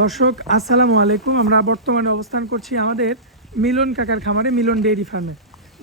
দর্শক আসসালামু আলাইকুম। আমরা বর্তমানে অবস্থান করছি আমাদের মিলন কাকার খামারে, মিলন ডেইরি ফার্মে।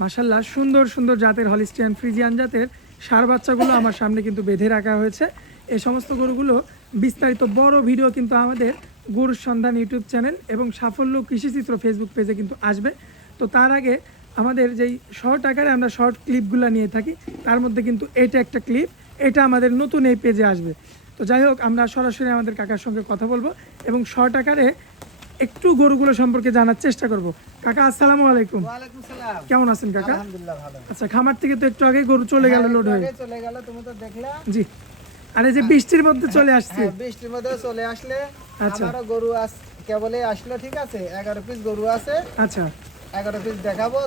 মাশাল্লাহ সুন্দর সুন্দর জাতের হলিস্টিয়ান ফ্রিজিয়ান জাতের ষাঁড় বাচ্চাগুলো আমার সামনে কিন্তু বেঁধে রাখা হয়েছে। এই সমস্ত গরুগুলো বিস্তারিত বড় ভিডিও কিন্তু আমাদের গরুর সন্ধান ইউটিউব চ্যানেল এবং সাফল্য কৃষিচিত্র ফেসবুক পেজে কিন্তু আসবে। তো তার আগে আমাদের যেই শর্ট আকারে আমরা শর্ট ক্লিপগুলো নিয়ে থাকি, তার মধ্যে কিন্তু এটা একটা ক্লিপ, এটা আমাদের নতুন এই পেজে আসবে। তো যাই হোক, আমরা সরাসরি আমাদের কাকার সঙ্গে কথা বলবো এবং শর্ট আকারে একটু গরুগুলো সম্পর্কে জানার চেষ্টা করব। কাকা আসসালামু আলাইকুম। ওয়ালাইকুম সালাম। কেমন আছেন কাকা? আলহামদুলিল্লাহ ভালো। আচ্ছা, খামার থেকে তো একটু আগে গরু চলে গেল, লোড হয়ে চলে গেল, তুমি তো দেখলা। জি, আর এই যে বৃষ্টির মধ্যে চলে আসছে। হ্যাঁ, বৃষ্টির মধ্যে চলে আসলে আচ্ছা। আমারও গরু কেবলে আসলো, ঠিক আছে। 11 পিস গরু আছে। আচ্ছা 11 পিস দেখাবো।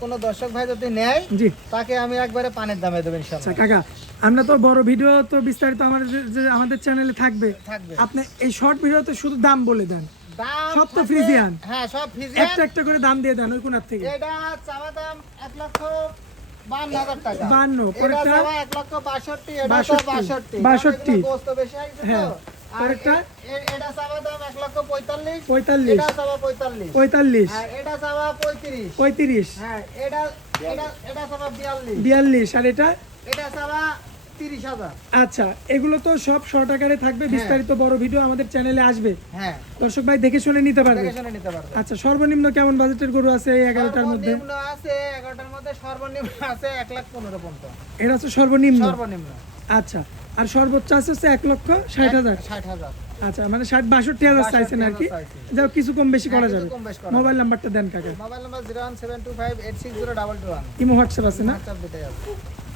কোন দর্শক ভাই যদি নেয়, জি, তাকে আমি একবারে পানের দামে দেব আচ্ছা ইনশাআল্লাহ। কাকা, আমরা তো বড় ভিডিও তো বিস্তারিত আমাদের চ্যানেলে থাকবে। আপনি এই শর্ট ভিডিওতে শুধু দাম বলে দেন। দাম সব তো ফ্রিজিয়ান। হ্যাঁ, সব ফ্রিজিয়ান। একটা একটা করে দাম দিয়ে দেন ওই কোণার থেকে। এটা চাওয়া দাম 1,52,000 টাকা। 52 এটা পরেরটা চাওয়া 1,62,000, এটা চাওয়া 62। 62 গোস্ত বেশি আছে তো। হ্যাঁ, আর পরেরটা এটা চাওয়া দাম 1,45,000। 45 এটা চাওয়া 45। 45 আর এটা চাওয়া 35। 35 হ্যাঁ, এটা চাওয়া 42। 42 আর এটা। এটা চাওয়া 30,000। আচ্ছা, এগুলো তো সব শর্ট আকারে থাকবে, বিস্তারিত বড় ভিডিও আমাদের চ্যানেলে আসবে। হ্যাঁ, দর্শক ভাই দেখে শুনে নিতে পারবে। দেখে শুনে নিতে পারবে। আচ্ছা, সর্বনিম্ন কেমন বাজেটের গরু আছে এই 11টার মধ্যে? সর্বনিম্ন আছে 11টার মধ্যে, সর্বনিম্ন আছে 1,15,000 পর্যন্ত। এটা হচ্ছে সর্বনিম্ন। সর্বনিম্ন। আচ্ছা, আর সর্বোচ্চ আছে হচ্ছে 1,60,000। 60,000। আচ্ছা, মানে 62,000 চাইছেন আর কি। 62,000 যাও কিছু কম বেশি করা কিছু যাবে। কম বেশ করা মোবাইল নাম্বারটা দেন কাকা। Mobile number 01725860221। ইমো হোয়াটসঅ্যাপ আছে না? WhatsApp দুটাই আছে।